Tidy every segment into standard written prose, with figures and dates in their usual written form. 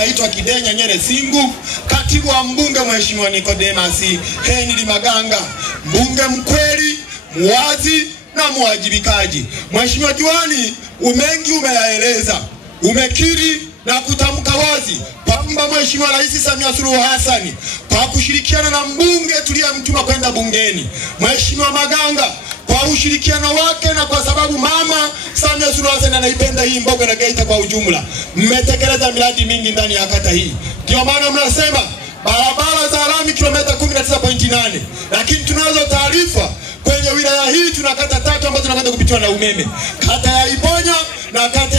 naitwa Kidenya Nyere Singu, katibu wa mbunge Mheshimiwa Nicodemus Henry Maganga, mbunge mkweli, muwazi na muwajibikaji. Mheshimiwa Diwani, umengi umeyaeleza, umekiri na kutamka wazi kwamba Mheshimiwa Rais Samia Suluhu Hassan kwa kushirikiana na mbunge tuliyemtuma kwenda bungeni Mheshimiwa Maganga, kwa ushirikiano wake na kwa sababu Mama Samia Suluhu Hassan anaipenda hii Mbogo na Geita kwa ujumla, mmetekeleza miradi mingi ndani ya kata hii. Ndio maana mnasema barabara za lami kilomita 19.8, lakini tunazo taarifa kwenye wilaya hii tuna kata 3 ambazo tunakwenda kupitiwa na umeme. Kata ya Iponya na kata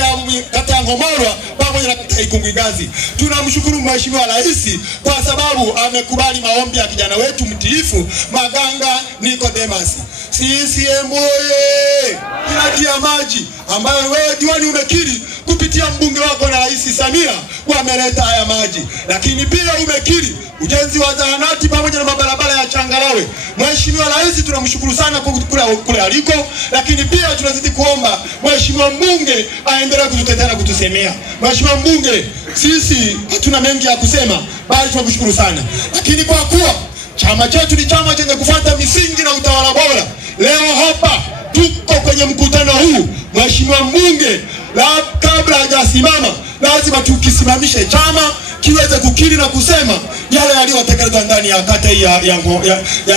ya Ngomorwa pamoja na kata ya Ikungigazi. Tunamshukuru Mheshimiwa Rais kwa sababu amekubali maombi ya kijana wetu mtiifu Maganga Nicodemus. CCM oye! Miradi ya maji ambayo wewe diwani umekiri kupitia mbunge wako na Rais Samia wameleta haya maji. Lakini pia umekiri ujenzi wa zahanati pamoja na mabarabara ya changarawe. Mheshimiwa Rais tunamshukuru sana kule aliko, lakini pia tunazidi kuomba Mheshimiwa mbunge aendelee kututetea na kutusemea. Mheshimiwa mbunge, sisi hatuna mengi ya kusema, bali tunakushukuru sana. Lakini kwa kuwa chama chetu ni chama chenye kufuata misingi na utawala bora, leo hapa tuko kwenye mkutano huu, Mheshimiwa mbunge, kabla hajasimama lazima tukisimamishe chama kiweze kukiri na kusema yale yaliyotekelezwa ndani ya kata hii ya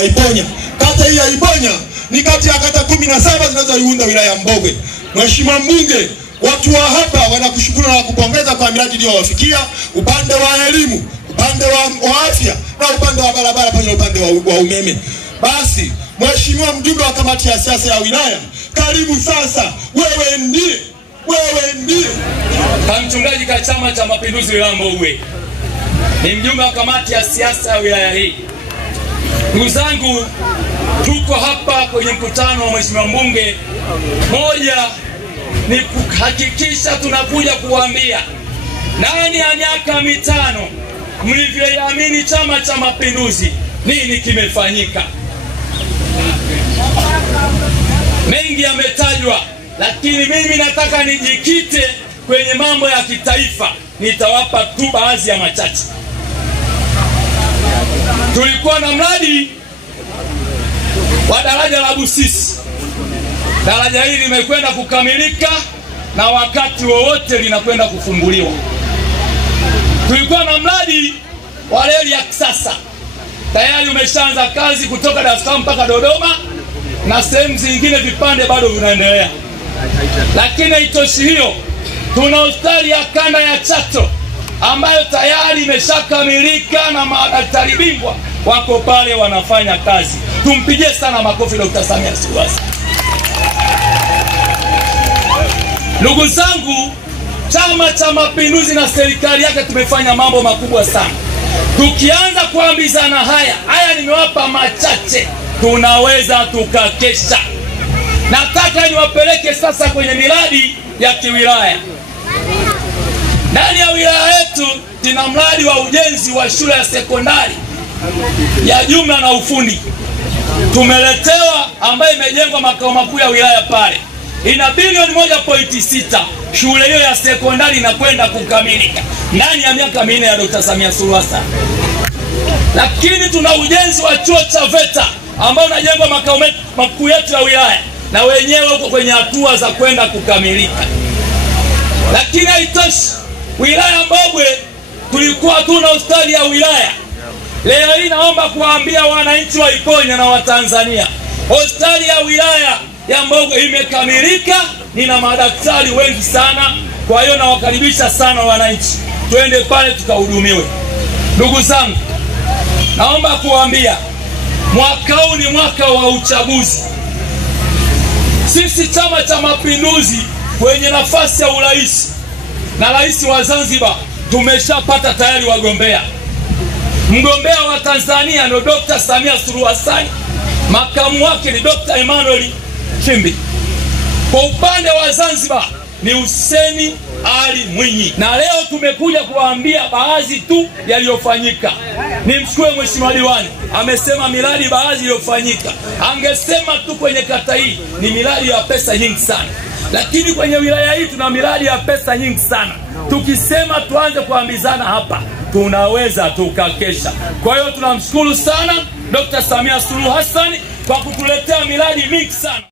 Iponya. Kata hii ya Iponya ni kati ya kata 17 zinazoiunda wilaya ya Mbogwe. Mheshimiwa mbunge, watu wa hapa wanakushukuru na kupongeza kwa miradi iliyowafikia, upande wa elimu, upande wa afya na upande wa barabara pamoja na upande wa umeme. Basi Mheshimiwa mjumbe wa kamati ya siasa ya wilaya, karibu sasa, wewe ndiye mchungaji kwa Chama cha Mapinduzi wilaya Mbogwe. Ni mjumbe wa kamati ya siasa ya wilaya hii. Ndugu zangu, tuko hapa kwenye mkutano wa Mheshimiwa mbunge. Moja ni kuhakikisha tunakuja kuambia ndani ya miaka 5 mlivyoamini Chama cha Mapinduzi nini kimefanyika. Mengi yametajwa, lakini mimi nataka nijikite kwenye mambo ya kitaifa. Nitawapa tu baadhi ya machache. Tulikuwa na mradi wa daraja la Busisi. Daraja hili limekwenda kukamilika na wakati wowote linakwenda kufunguliwa. Tulikuwa na mradi wa reli ya kisasa. Tayari umeshaanza kazi kutoka Dar es Salaam mpaka Dodoma na sehemu zingine vipande bado vinaendelea. Lakini itoshi hiyo, tuna hospitali ya kanda ya Chato ambayo tayari imeshakamilika na madaktari bingwa wako pale wanafanya kazi. Tumpigie sana makofi Dr. Samia Suluhu Hassan. Ndugu zangu, Chama cha Mapinduzi na serikali yake tumefanya mambo makubwa sana. Tukianza kuambizana haya nimewapa machache, tunaweza tukakesha. Nataka niwapeleke sasa kwenye miradi ya kiwilaya. Ndani ya wilaya yetu tuna mradi wa ujenzi wa shule ya sekondari ya jumla na ufundi. Tumeletewa ambayo imejengwa makao makuu ya wilaya pale. Ina bilioni 1.6. Shule hiyo ya sekondari inakwenda kukamilika ndani ya miaka 4 ya Dr. Samia Suluhu Hassan. Lakini tuna ujenzi wa chuo cha VETA ambao unajengwa makao makuu yetu ya wilaya, na wenyewe uko kwenye hatua za kwenda kukamilika. Lakini haitoshi, wilaya Mbogwe tulikuwa tuna hospitali ya wilaya. Leo hii naomba kuambia wananchi wa Iponya na Watanzania, hospitali ya wilaya ya Mbogwe imekamilika, nina madaktari wengi sana. Kwa hiyo nawakaribisha sana wananchi, twende pale tukahudumiwe. Ndugu zangu, naomba kuambia mwaka huu ni mwaka wa uchaguzi. Sisi Chama cha Mapinduzi kwenye nafasi ya urais na rais wa Zanzibar tumeshapata tayari wagombea. Mgombea wa Tanzania ndio Dr. Samia Suluhu Hassan, makamu wake ni Dr. Emmanuel Nchimbi. Kwa upande wa Zanzibar ni Hussein Ali Mwinyi. Na leo tumekuja kuwaambia baadhi tu yaliyofanyika. Nimshukuru Mheshimiwa Diwani, amesema miradi baadhi iliyofanyika. Angesema tu kwenye kata hii ni miradi ya pesa nyingi sana. lakini kwenye wilaya hii tuna miradi ya pesa nyingi sana. Tukisema tuanze kuambizana hapa, tunaweza tukakesha. Kwa hiyo tunamshukuru sana Dr. Samia Suluhu Hassan kwa kutuletea miradi mingi sana.